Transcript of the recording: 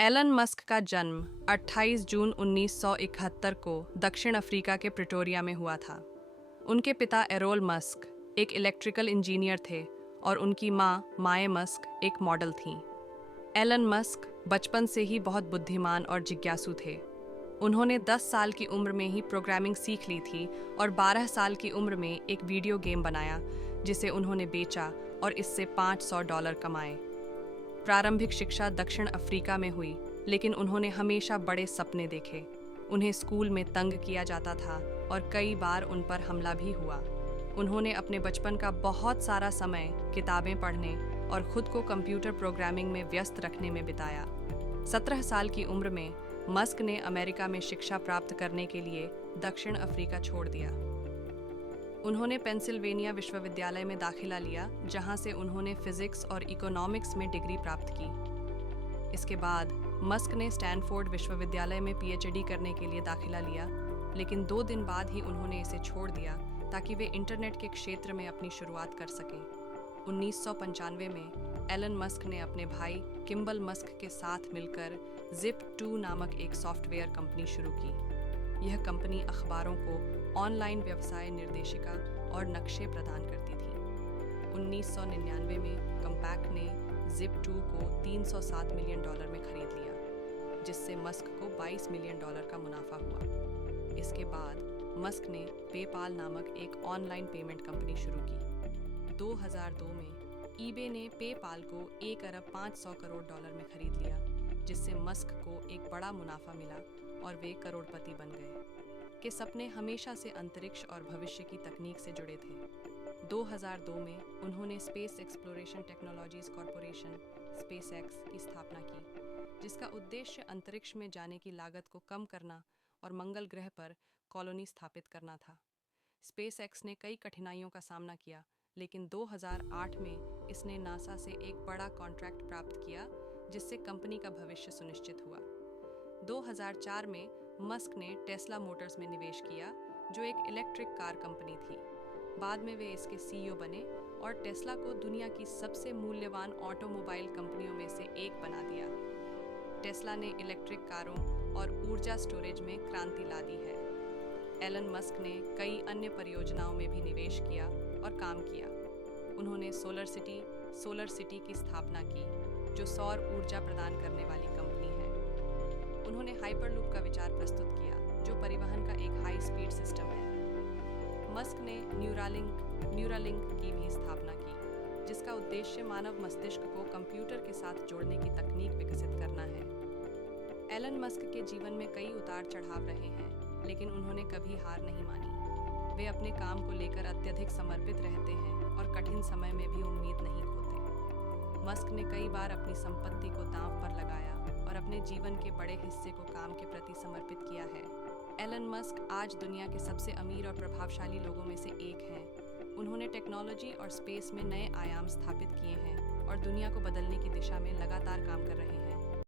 Elon Musk का जन्म 28 जून 1971 को दक्षिण अफ्रीका के प्रिटोरिया में हुआ था। उनके पिता एरोल मस्क एक इलेक्ट्रिकल इंजीनियर थे और उनकी माँ माए मस्क एक मॉडल थीं। एलन मस्क बचपन से ही बहुत बुद्धिमान और जिज्ञासु थे। उन्होंने 10 साल की उम्र में ही प्रोग्रामिंग सीख ली थी और 12 साल की उम्र में एक वीडियो गेम बनाया जिसे उन्होंने बेचा और इससे $500 कमाए। प्रारंभिक शिक्षा दक्षिण अफ्रीका में हुई, लेकिन उन्होंने हमेशा बड़े सपने देखे। उन्हें स्कूल में तंग किया जाता था और कई बार उन पर हमला भी हुआ। उन्होंने अपने बचपन का बहुत सारा समय किताबें पढ़ने और खुद को कंप्यूटर प्रोग्रामिंग में व्यस्त रखने में बिताया। 17 साल की उम्र में मस्क ने अमेरिका में शिक्षा प्राप्त करने के लिए दक्षिण अफ्रीका छोड़ दिया। उन्होंने पेंसिल्वेनिया विश्वविद्यालय में दाखिला लिया, जहां से उन्होंने फिजिक्स और इकोनॉमिक्स में डिग्री प्राप्त की। इसके बाद मस्क ने स्टैनफोर्ड विश्वविद्यालय में पीएचडी करने के लिए दाखिला लिया, लेकिन 2 दिन बाद ही उन्होंने इसे छोड़ दिया ताकि वे इंटरनेट के क्षेत्र में अपनी शुरुआत कर सकें। 1995 में एलन मस्क ने अपने भाई किम्बल मस्क के साथ मिलकर Zip2 नामक एक सॉफ्टवेयर कंपनी शुरू की। यह कंपनी अखबारों को ऑनलाइन व्यवसाय निर्देशिका और नक्शे प्रदान करती थी। 1999 में कंपैक्ट ने Zip2 को $307 मिलियन में खरीद लिया, जिससे मस्क को $22 मिलियन का मुनाफा हुआ। इसके बाद मस्क ने पेपाल नामक एक ऑनलाइन पेमेंट कंपनी शुरू की। 2002 में ईबे ने पेपाल को $1 अरब 500 करोड़ में खरीद लिया, जिससे मस्क को एक बड़ा मुनाफा मिला और वे करोड़पति बन गए। के सपने हमेशा से अंतरिक्ष और भविष्य की तकनीक से जुड़े थे। 2002 में उन्होंने space exploration technologies corporation (SpaceX) की स्थापना की, जिसका उद्देश्य अंतरिक्ष में जाने की लागत को कम करना और मंगल ग्रह पर कॉलोनी स्थापित करना था। SpaceX ने कई कठिनाइयों का सामना किया, लेकिन 2008 में इसने नासा से एक बड़ा कॉन्ट्रैक्ट प्राप्त किया, जिससे कंपनी का भविष्य सुनिश्चित हुआ। 2004 में मस्क ने टेस्ला मोटर्स में निवेश किया, जो एक इलेक्ट्रिक कार कंपनी थी। बाद में वे इसके सीईओ बने और टेस्ला को दुनिया की सबसे मूल्यवान ऑटोमोबाइल कंपनियों में से एक बना दिया। टेस्ला ने इलेक्ट्रिक कारों और ऊर्जा स्टोरेज में क्रांति ला दी है। एलन मस्क ने कई अन्य परियोजनाओं में भी निवेश किया और काम किया। उन्होंने सोलर सिटी की स्थापना की, जो सौर ऊर्जा प्रदान करने वाली कंपनी है। उन्होंने हाइपरलूप का विचार प्रस्तुत किया, जो परिवहन का एक हाई स्पीड सिस्टम है। मस्क ने न्यूरालिंक की भी स्थापना की, जिसका उद्देश्य मानव मस्तिष्क को कंप्यूटर के साथ जोड़ने की तकनीक विकसित करना है। एलन मस्क के जीवन में कई उतार चढ़ाव रहे हैं, लेकिन उन्होंने कभी हार नहीं मानी। वे अपने काम को लेकर अत्यधिक समर्पित रहते हैं और कठिन समय में भी उम्मीद नहीं खोते। मस्क ने कई बार अपनी संपत्ति को दांव पर लगाया और अपने जीवन के बड़े हिस्से को काम के प्रति समर्पित किया है। एलन मस्क आज दुनिया के सबसे अमीर और प्रभावशाली लोगों में से एक हैं। उन्होंने टेक्नोलॉजी और स्पेस में नए आयाम स्थापित किए हैं और दुनिया को बदलने की दिशा में लगातार काम कर रहे हैं।